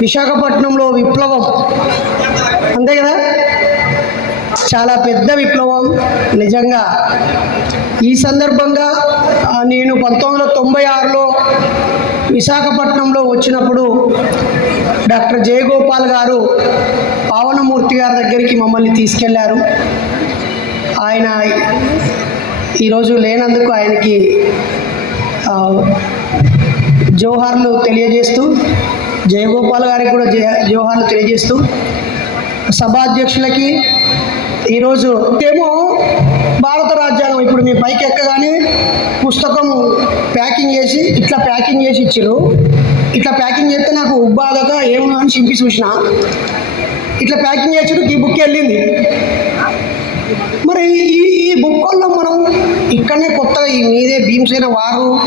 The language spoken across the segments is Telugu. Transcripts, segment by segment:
విశాఖపట్నంలో విప్లవం. అంతే కదా? చాలా పెద్ద విప్లవం నిజంగా. ఈ సందర్భంగా నేను పంతొమ్మిది వందల తొంభై ఆరులో విశాఖపట్నంలో వచ్చినప్పుడు డాక్టర్ జయగోపాల్ గారు పావనమూర్తి గారి దగ్గరికి మమ్మల్ని తీసుకెళ్ళారు. ఆయన ఈరోజు లేనందుకు ఆయనకి జోహార్లు తెలియజేస్తూ జయగోపాల్ గారికి కూడా జయ జోహార్లు తెలియజేస్తూ సభాధ్యక్షులకి ఈరోజు ఏమో భారత రాజ్యాంగం ఇప్పుడు మీ పైకి ఎక్కగానే పుస్తకం ప్యాకింగ్ చేసి ఇట్లా ప్యాకింగ్ చేసి ఇచ్చారు ఇట్లా ప్యాకింగ్ చేస్తే నాకు ఉబ్బాదక ఏమో అని చింపి చూసిన. ఇట్లా ప్యాకింగ్ చేసాడు ఈ బుక్ వెళ్ళింది. మరి ఈ ఈ బుక్ వల్ల మనం ఇక్కడనే కొత్తగా ఈ మీదే భీమసేన వారు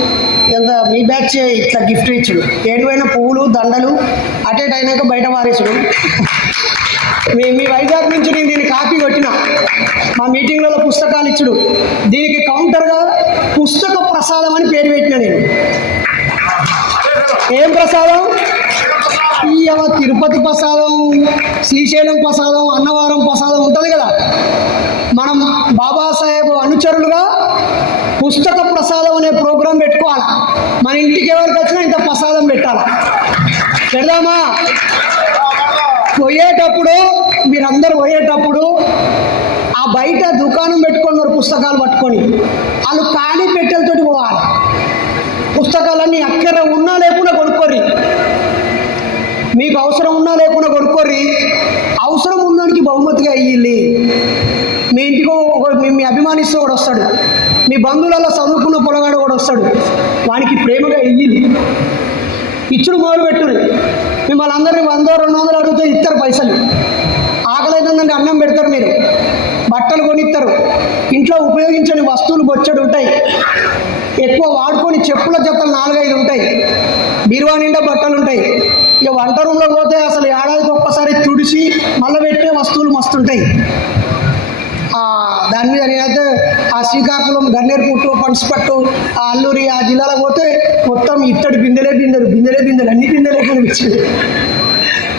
ఎంత మీ బ్యాచ్ ఇట్లా గిఫ్ట్ ఇచ్చుడు. ఏడువైన పువ్వులు దండలు అటేట్ అయినాక బయట వారేసుడు. మీ మీ వైజాగ్ నుంచి నేను దీన్ని కాపీ కొట్టిన. మా మీటింగ్లలో పుస్తకాలు ఇచ్చుడు. దీనికి కౌంటర్గా పుస్తక ప్రసాదం అని పేరు పెట్టిన నేను. ఏం ప్రసాదం? ఈ తిరుపతి ప్రసాదం. శ్రీశైలం ప్రసాదం అన్నవరం ప్రసాదం ఉంటుంది కదా. మనం బాబాసాహెబ్ అనుచరులుగా పుస్తక ప్రసాదం అనే ప్రోగ్రాం పెట్టుకోవాలి? మన ఇంటికి ఎవరికి వచ్చినా ఇంత ప్రసాదం పెట్టాలి? పెడదామా? పోయేటప్పుడు మీరందరూ పోయేటప్పుడు ఆ బయట దుకాణం పెట్టుకున్నారు పుస్తకాలు పట్టుకొని వాళ్ళు ఖాళీ పెట్టెలతోటి పోవాలి. పుస్తకాలన్నీ అక్కడ ఉన్నా లేకుండా కొనుక్కోరు అవసరం ఉన్నా లేకుండా కొనుక్కోర్రి. అవసరం ఉన్నోడికి బహుమతిగా ఇయ్యి మీ ఇంటికి ఒక- మీ- అభిమానిస్తూ కూడా వస్తాడు. మీ బంధువులలో చదువుకున్న పొలగాడు కూడా వస్తాడు. వానికి ప్రేమగా ఇయ్యి ఇచ్చుడు మొదలు పెట్టుడు మిమ్మల్ని అందరినీ వంద రెండు వందలు అడిగితే ఇస్తారు పైసలు. ఆకలి అన్నం పెడతారు మీరు. బట్టలు కొనిస్తారు ఇంట్లో ఉపయోగించని వస్తువులు బొచ్చడు ఉంటాయి. ఎక్కువ వాడుకొని చెప్పుల జతలు నాలుగైదు ఉంటాయి. బీరువా నిండా బట్టలు ఉంటాయి. ఇక వంట రూమ్లో పోతే అసలు ఏడాదికి ఒక్కసారి తుడిచి మళ్ళీ పెట్టే వస్తువులు మస్తుంటాయి. దాని మీద నేనైతే ఆ శ్రీకాకుళం గన్నేరు పుట్టు పంచిపట్టు ఆ అల్లూరి ఆ జిల్లాలో పోతే మొత్తం ఇత్తడి బిందెలే బిందెలు బిందెలే బిందెలు అన్ని బిందెలే కనిపించింది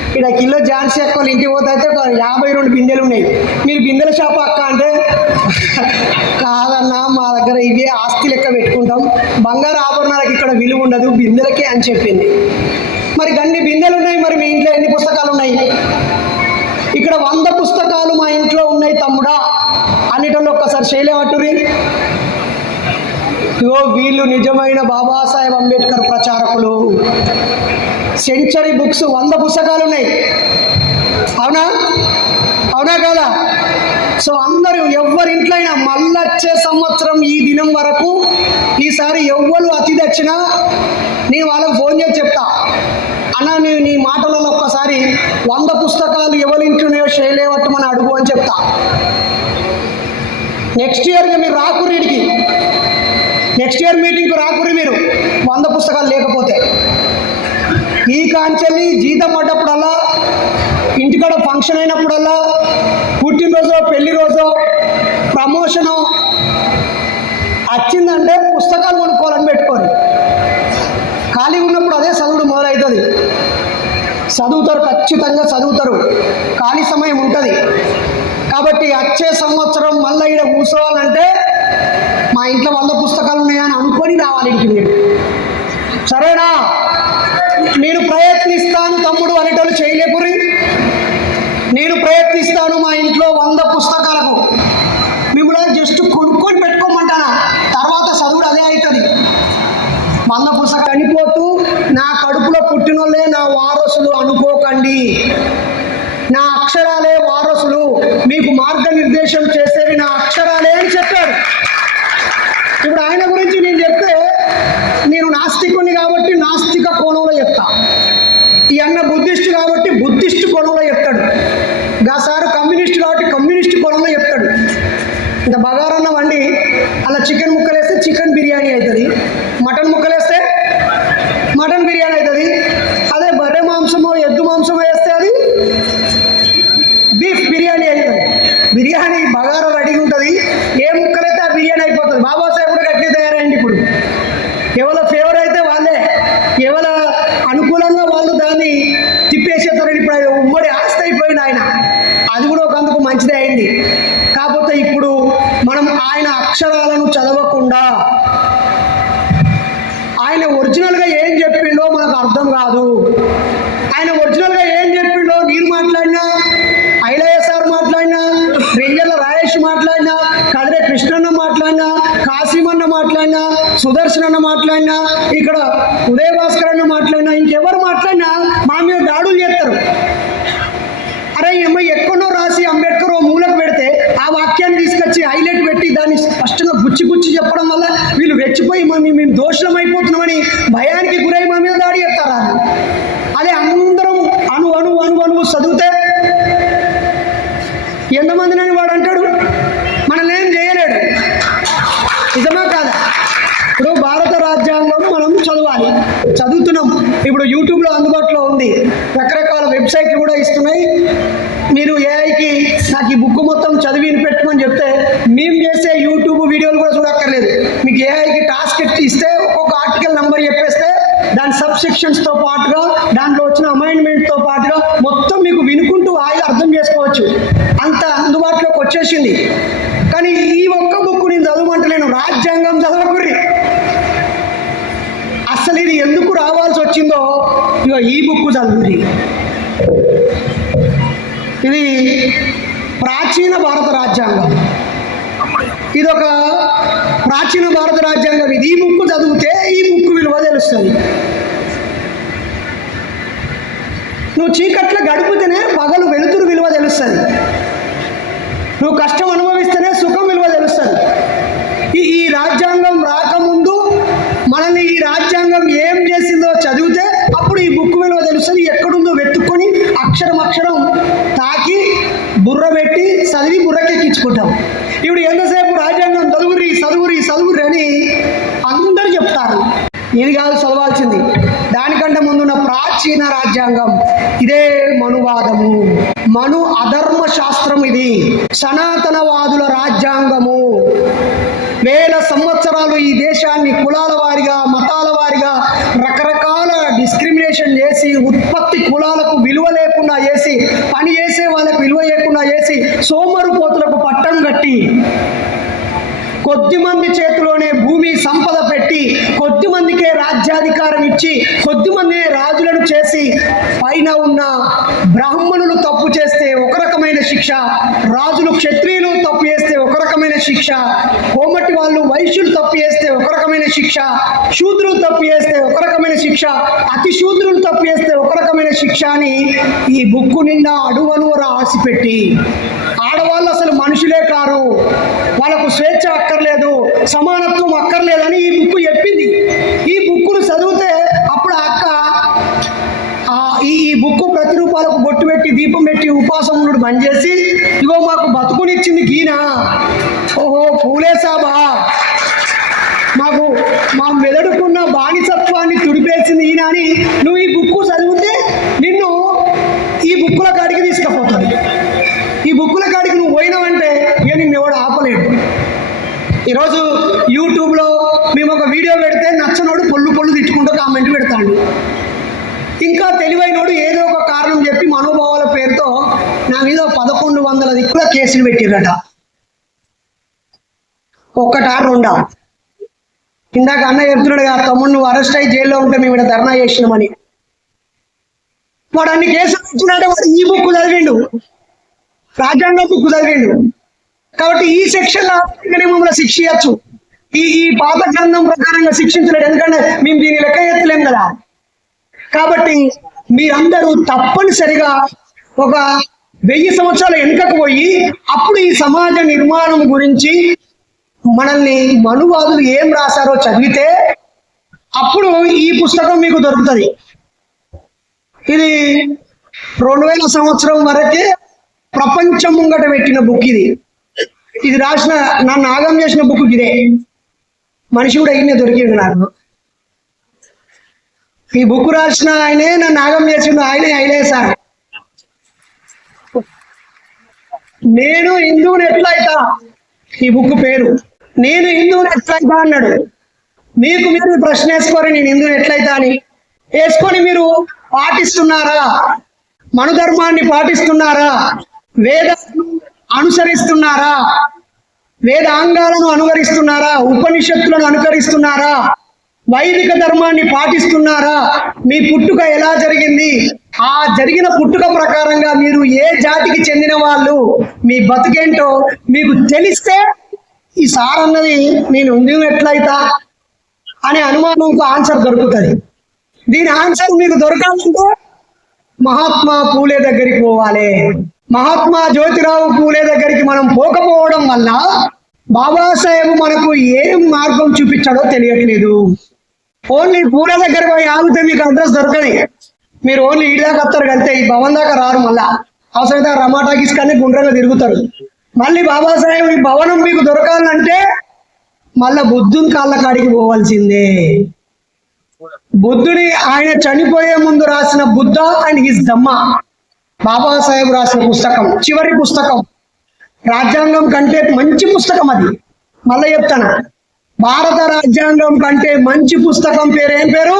ఇక్కడ కిలో ఝాన్సీ అక్క వాళ్ళ ఇంటికి పోతే అయితే ఒక యాభై రెండు బిందెలు ఉన్నాయి. మీరు బిందెల షాప్ అక్క అంటే కాదన్నా మా దగ్గర ఇవే ఆస్తి లెక్క పెట్టుకుంటాం. బంగారు ఆభరణాలకు ఇక్కడ విలువ ఉండదు బిందెలకే అని చెప్పింది. మరి గన్ని బిందెలు ఉన్నాయి మరి మీ ఇంట్లో ఎన్ని పుస్తకాలు ఉన్నాయి? ఇక్కడ వంద పుస్తకాలు మా ఇంట్లో ఉన్నాయి తమ్ముడా. అన్నిటిలో ఒక్కసారి శైలేవట్టురి ఇగో వీళ్ళు నిజమైన బాబాసాహెబ్ అంబేద్కర్ ప్రచారకులు. సెంచరీ బుక్స్ వంద పుస్తకాలు ఉన్నాయి. అవునా? అవునా కదా? సో అందరూ ఎవరి ఇంట్లో అయినా మళ్ళొచ్చే సంవత్సరం ఈ దినం వరకు ఈసారి ఎవ్వరు అతి తెచ్చినా నేను వాళ్ళకి ఫోన్ చేసి చెప్తా. అన్న నేను నీ మాటలలో ఒక్కసారి వంద పుస్తకాలు ఎవరి చేయలేవట్టమని అడుగు అని చెప్తా. నెక్స్ట్ ఇయర్ మీరు రాకురీడికి నెక్స్ట్ ఇయర్ మీటింగ్కి రాకురి మీరు. వంద పుస్తకాలు లేకపోతే. ఈ కాంచెల్లి జీతం పడ్డప్పుడల్లా ఇంటికాడ ఫంక్షన్ అయినప్పుడల్లా పుట్టినరోజు పెళ్ళి రోజు ప్రమోషను వచ్చిందంటే పుస్తకాలు కొనుక్కోవాలని పెట్టుకోరు. ఖాళీ ఉన్నప్పుడు అదే చదువుడు మొదలవుతుంది చదువుతారు ఖచ్చితంగా చదువుతారు. ఖాళీ సమయం ఉంటుంది. కాబట్టి వచ్చే సంవత్సరం మళ్ళీ ఇక్కడ కూర్చోవాలంటే మా ఇంట్లో వంద పుస్తకాలు ఉన్నాయని అనుకొని రావాలి ఇంటికి మీరు సరేనా నేను ప్రయత్నిస్తాను తమ్ముడు అనేటోళ్ళు చేయలేకురి నేను ప్రయత్నిస్తాను మా ఇంట్లో వంద పుస్తకాలకు మిమ్మల్ని జస్ట్ కొనుక్కొని పెట్టుకోమంటానా తర్వాత చదువుడు అదే అవుతుంది వంద కనిపోతూ నా కడుపులో పుట్టినోళ్ళే నా వారసులు అనుకోకండి. నా అక్షరాలే వారసులు. మీకు మార్గనిర్దేశం చేసేవి నా అక్షరాలే అని చెప్పాడు. ఇప్పుడు ఆయన గురించి నేను చెప్తే నేను నాస్తికుని కాబట్టి నాస్తిక కోణంలో చెప్తా. ఈ అన్న బుద్ధిస్ట్ కాబట్టి బుద్ధిస్ట్ కోణంలో చెప్తాడు. గాసారు కమ్యూనిస్టు కమ్యూనిస్ట్ కాబట్టి కమ్యూనిస్ట్ కోణంలో చెప్తాడు. ఇంత బగారన్న వండి అలా చికెన్ ముక్కలు వేస్తే చికెన్ బిర్యానీ అవుతుంది. మటన్ ముక్కలు వేస్తే మటన్ బిర్యానీ అవుతుంది అదే బర్రె మాంసమో ఎద్దు మాంసమో వేస్తే అది బీఫ్ బిర్యానీ అవుతుంది బిర్యానీ బగారా రెడీగా ఉంటుంది ఏ ముక్కలైతే ఆ బిర్యానీ అయిపోతుంది బాబాసాహెబ్ కూడా గట్టి తయారైంది ఇప్పుడు ఎవరి ఫేవర్ అయితే వాళ్ళే ఎవరి అనుకూలంగా వాళ్ళు వాళ్ళు దాన్ని తిప్పేసేస్తారని ఇప్పుడు అది ఉమ్మడి ఆస్తి అయిపోయింది ఆయన అది కూడా ఒక అందుకు మంచిదే అయింది కాకపోతే ఇప్పుడు మనం ఆయన అక్షరాలను చదవకుండా ఆయన ఒరిజినల్గా ఏం చెప్పిండో మనకు అర్థం కాదు. ఆయన ఒరిజినల్గా ఏం చెప్పిండో నేను మాట్లాడినా ఐలయ్య సార్ మాట్లాడినా రింజల రాయేష్ మాట్లాడినా కదిరే కృష్ణన్న మాట్లాడినా కాసిమన్న మాట్లాడినా సుదర్శన్ అన్న మాట్లాడినా ఇక్కడ ఉదయ భాస్కర్ అన్న మాట్లాడినా ఇంకెవరు మాట్లాడినా మా మీద దాడులు చేస్తారు. అరే ఏమో ఎక్కడో రాసి అంబేద్కర్ ఓ మూలకు పెడితే ఆ వాక్యాన్ని తీసుకొచ్చి హైలైట్ పెట్టి దాన్ని స్పష్టంగా గుచ్చి గుచ్చి చెప్పడం వల్ల వీళ్ళు రెచ్చిపోయి మమ్మీ మేము మేము అయిపోతున్నామని భయానికి గురై మా మీద దాడి చేస్తారా? అదే అందరం అను అను అను అను చదివితే ఎంతమందినని వాడు అంటాడు? మనల్ని ఏం చేయలేడు. నిజమా కాదా? ఇప్పుడు భారత రాజ్యాంగం మనం చదవాలి. చదువుతున్నాం. ఇప్పుడు యూట్యూబ్లో అందుబాటులో ఉంది. రకరకాల వెబ్సైట్లు కూడా ఇస్తున్నాయి. మీరు ఏఐకి నాకు ఈ బుక్ మొత్తం చదివి పెట్టమని చెప్పి దాని సెక్షన్స్తో పాటుగా దాంట్లో వచ్చిన అమైన్మెంట్తో పాటుగా మొత్తం మీకు వినుకుంటూ హాయిగా అర్థం చేసుకోవచ్చు. అంత అందుబాటులోకి వచ్చేసింది. కానీ ఈ ఒక్క బుక్ నేను చదవమంటలేను. రాజ్యాంగం చదవకుర్రి. అసలు ఇది ఎందుకు రావాల్సి వచ్చిందో ఇక ఈ బుక్ చదువురి ఇది ప్రాచీన భారత రాజ్యాంగం. ఇది ఒక ప్రాచీన భారత రాజ్యాంగం. ఇది ఈ బుక్ చదివితే ఈ బుక్ విలువ తెలుస్తుంది. నువ్వు చీకట్లో గడిపితేనే పగలు వెలుతురు విలువ తెలుస్తుంది. నువ్వు కష్టం అనుభవిస్తేనే సుఖం విలువ తెలుస్తుంది. ఈ ఈ రాజ్యాంగం రాకముందు మనల్ని ఈ రాజ్యాంగం ఏం చేసిందో చదివితే అప్పుడు ఈ బుక్ విలువ తెలుస్తుంది. ఎక్కడుందో వెతుక్కొని అక్షరం అక్షరం తాకి బుర్ర పెట్టి చదివి బుర్రకెక్కించుకుంటాం. ఇప్పుడు ఎంతసేపు రాజ్యాంగం చదువురి చదువురి చదువురి అని అందరూ చెప్తారు. ఇది కాదు ప్రాచీన రాజ్యాంగం. ఇదే మనువాదము. మను అధర్మ శాస్త్రం ఇది. సనాతనవాదుల రాజ్యాంగము. వేల సంవత్సరాలు ఈ దేశాన్ని కులాల వారిగా మతాల వారిగా రకరకాల డిస్క్రిమినేషన్ చేసి ఉత్పత్తి కులాలకు విలువ లేకుండా చేసి పని చేసే వాళ్ళకు విలువ లేకుండా చేసి సోమరుపోతులకు పట్టం కట్టి కొద్ది మంది చేతిలోనే భూమి సంపద రాజ్యాధికారం ఇచ్చి కొద్ది మంది రాజులను చేసి పైన ఉన్న బ్రాహ్మణులు తప్పు చేస్తే ఒక రకమైన శిక్ష రాజులు క్షత్రియులు తప్పు చేస్తే ఒక రకమైన శిక్ష కోమటి వాళ్ళు వైశ్యులు తప్పు చేస్తే ఒక రకమైన శిక్ష శూద్రులు తప్పు చేస్తే ఒక రకమైన శిక్ష అతి శూద్రులు తప్పు చేస్తే ఒక రకమైన శిక్ష అని ఈ బుక్కు నిండా అడువనువ రాసిపెట్టి ఆడవాళ్ళు అసలు మనుషులే కారు వాళ్ళకు స్వేచ్ఛ అక్కర్లేదు సమానత్వం అక్కర్లేదని ఈ బుక్ పనిచేసి చేసి ఇగో మాకు బతుకునిచ్చింది గీన. ఓహో పూలే సాబా. మాకు మా మెదడుకున్న బానిసత్వాన్ని తుడిపేసింది ఈయన అని నువ్వు ఈ బుక్ చదివితే నిన్ను ఈ బుక్కుల కాడికి తీసుకుపోతుంది ఈ బుక్కుల కాడికి నువ్వు పోయినావంటే ఇక నిన్ను ఎవడు ఆపలేడు. ఈరోజు యూట్యూబ్లో మేము ఒక వీడియో పెడితే నచ్చనోడు పొల్లు పొల్లు తిట్టుకుంటూ కామెంట్ పెడతాడు ఇంకా తెలివైనోడు ఏదో ఒక కారణం చెప్పి మనోభావాల పేరుతో నా మీద పదకొండు వందల దిక్కుల కేసులు పెట్టిరట ఒక్కటా రెండా? ఇందాక అన్న చెప్తున్నాడు కదా తమ్ముడు నువ్వు అరెస్ట్ అయ్యి జైల్లో ఉంటే మేము ఇక్కడ ధర్నా చేసినామని. వాడు అన్ని కేసులు పెట్టినట్టే వాడు ఈ బుక్ చదివిండు. రాజ్యాంగ బుక్ చదివిండు. కాబట్టి ఈ సెక్షన్ మిమ్మల్ని మమ్మల్ని శిక్షించచ్చు. ఈ ఈ పాత గ్రంథం ప్రకారంగా శిక్షించలేడు. ఎందుకంటే మేము దీన్ని లెక్క ఎత్తలేం కదా. కాబట్టి మీరందరూ తప్పనిసరిగా ఒక వెయ్యి సంవత్సరాల వెనుకకు పోయి అప్పుడు ఈ సమాజ నిర్మాణం గురించి మనల్ని మనువాదులు ఏం రాశారో చదివితే అప్పుడు ఈ పుస్తకం మీకు దొరుకుతుంది. ఇది రెండు వేల సంవత్సరం వరకే ప్రపంచం ముంగట పెట్టిన బుక్ ఇది. ఇది రాసిన నన్ను ఆగం చేసిన బుక్ ఇదే. మనిషి కూడా అయినే దొరికిండు నాకు. ఈ బుక్ రాసిన ఆయనే నన్ను ఆగం చేసిండు ఆయనే ఆయనే సార్. నేను హిందువుని ఎట్లయితా? ఈ బుక్ పేరు. నేను హిందువుని ఎట్లయితా అన్నాడు. మీకు మీరు ప్రశ్న వేసుకోరు నేను హిందువుని ఎట్లయితా అని. వేసుకొని మీరు పాటిస్తున్నారా? మనుధర్మాన్ని పాటిస్తున్నారా? వేదాలను అనుసరిస్తున్నారా? వేదాంగాలను అనుకరిస్తున్నారా? ఉపనిషత్తులను అనుకరిస్తున్నారా? వైదిక ధర్మాన్ని పాటిస్తున్నారా? మీ పుట్టుక ఎలా జరిగింది? ఆ జరిగిన పుట్టుక ప్రకారంగా మీరు ఏ జాతికి చెందిన వాళ్ళు? మీ బతుకేంటో మీకు తెలిస్తే ఈ సార్ అన్నది నేను నేను ఎట్లయితా అనే అనుమానంకు ఆన్సర్ దొరుకుతుంది. దీని ఆన్సర్ మీకు దొరకాలంటే మహాత్మా పూలే దగ్గరికి పోవాలి. మహాత్మా జ్యోతిరావు పూలే దగ్గరికి మనం పోకపోవడం వల్ల బాబాసాహెబ్ మనకు ఏం మార్గం చూపించాడో తెలియట్లేదు. ఓన్లీ పూరా దగ్గర పోయి ఆగితే మీకు అడ్రస్ దొరకని. మీరు ఓన్లీ ఈడి దాకా వస్తారు కలితే ఈ భవన్ దాకా రారు మళ్ళా. అవసరమైతే రమాటాకిస్ కానీ గుండ్రంగా తిరుగుతారు. మళ్ళీ బాబాసాహెబ్ ఈ భవనం మీకు దొరకాలంటే మళ్ళా బుద్ధుని కాళ్ళ కాడికి పోవాల్సిందే. బుద్ధుని ఆయన చనిపోయే ముందు రాసిన బుద్ధ అండ్ హిస్ దమ్మ బాబాసాహెబ్ రాసిన పుస్తకం చివరి పుస్తకం. రాజ్యాంగం కంటే మంచి పుస్తకం అది. మళ్ళీ చెప్తాను. భారత రాజ్యాంగం కంటే మంచి పుస్తకం పేరు ఏం పేరు?